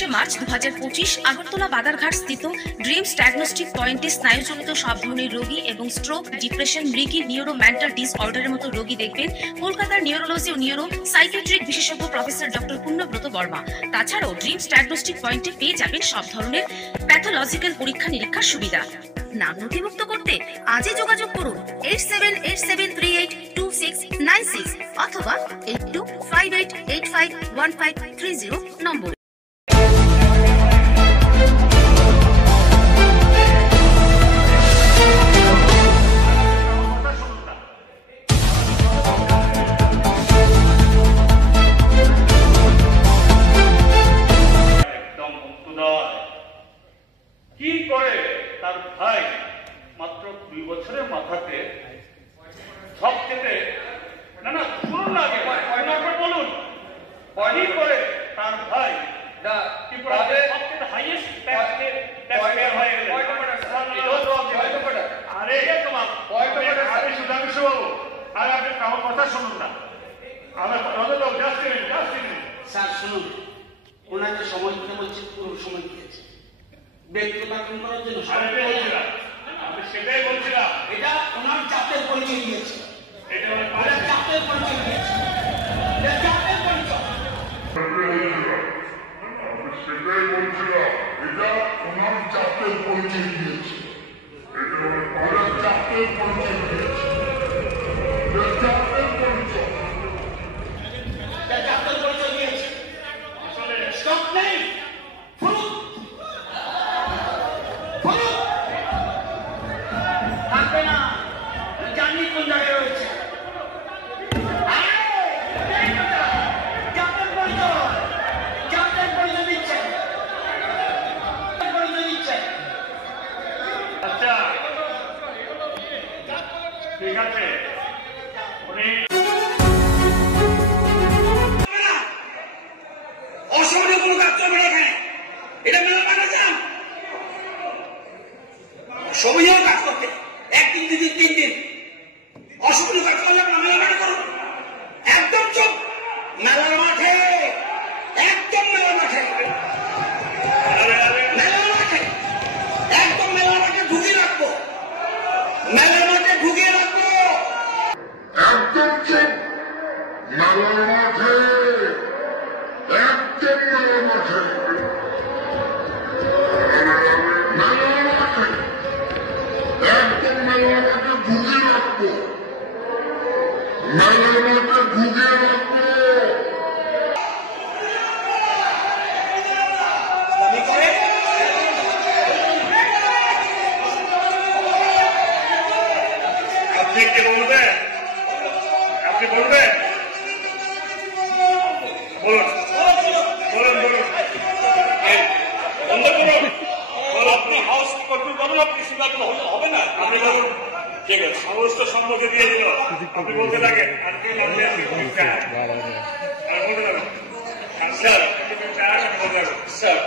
29শে March 2025 Agartala Badharghat স্থিত dreams diagnostic পয়েন্টে স্নায়ুজনিত সব ধরনের রোগী এবং স্ট্রোক, ডিপ্রেশন, মৃগী, নিউরো মেন্টাল ডিসঅর্ডারের মতো রোগী দেখবেন কলকাতার নিউরোলজি ও নিউরো সাইকিয়াট্রিক বিশেষজ্ঞ প্রফেসর ডক্টর পূর্ণব্রত বর্মা। তাছাড়াও ড্রিমস ডায়াগনস্টিক পয়েন্টে পেয়ে যাবেন সব ধরনের প্যাথোলজিক্যাল পরীক্ষা নিরীক্ষার সুবিধা। নাম নথিভুক্ত করতে আজই যোগাযোগ করুন 8787382696 অথবা 8258851530 নম্বরে। কি করে তার ভাই মাত্র 2 বছরের মাথাতে সব থেকে না শুনুন না আগে বলুন কি করে তার ভাই সবচেয়ে হাইয়েস্ট হয়ে গেল। আরে সুধাংশু বাবু আর আপনি আমার কথা শুনুন না, আমার স্যার শুনুন, ওনাকে সময় দিতে বলছে, পুরো সময় দিয়েছে ব্যক্তিগত আক্রমণ করার জন্য। আমি সেটাই বলছিলাম, এটা ওনার জাতের পরিচয় দিয়েছে, এটা জাতের পরিচয় দিয়েছে, জাতের পরিচয়। সেটাই বলছিলাম, এটা ওনার জাতের পরিচয় দিয়েছে, এটা ওনার জাতের পরিচয় দিয়েছে, জাতের পরিচয়, জাতের পরিচয় দিয়েছে। আসলে স্টক নেই, থাকবে না, জানি কোন জায়গায় রয়েছে। জাতের পরিচয়, জাতের পরিচয় দিচ্ছে, পরিচয় দিচ্ছে। আচ্ছা ঠিক আছে, উনি অসহনীয় কোনো কাজ করবে না এখানে, এটা মেলা মানে যান অসহনীয় কাজ করতে 1 দিন 2 দিন 3 দিন অসহনীয় কাজ করলে আপনার মেলা মানে করুন। একদম চুপ, মেলার মাঠে, একদম মেলার মাঠে, মেলার মাঠে, একদম মেলার মাঠে ঢুকিয়ে রাখবো, মেলার মাঠে ঢুকিয়ে রাখবো, একদম চুপ, মেলার মাঠে, একদম মেলার মাঠে, মেলার মাঠে, একদম মেলার মাঠে ঢুকিয়ে রাখবো, মেলার মাঠে ঢুকিয়ে রাখবো। দাবি করে আপনি কি বলবেন? আপনি বলবেন? বলুন বলুন বলুন, বন্ধ করুন। আপনি হাউস কন্ট্রোল করুন, আপনি সিদ্ধান্ত হবে না। আপনি বলুন, ঠিক আছে, হাউস তো সম্মতি দিয়ে দিল, আপনি বলতে লাগেন আর কেউ বলতে আর বলতে লাগেন। Sir sir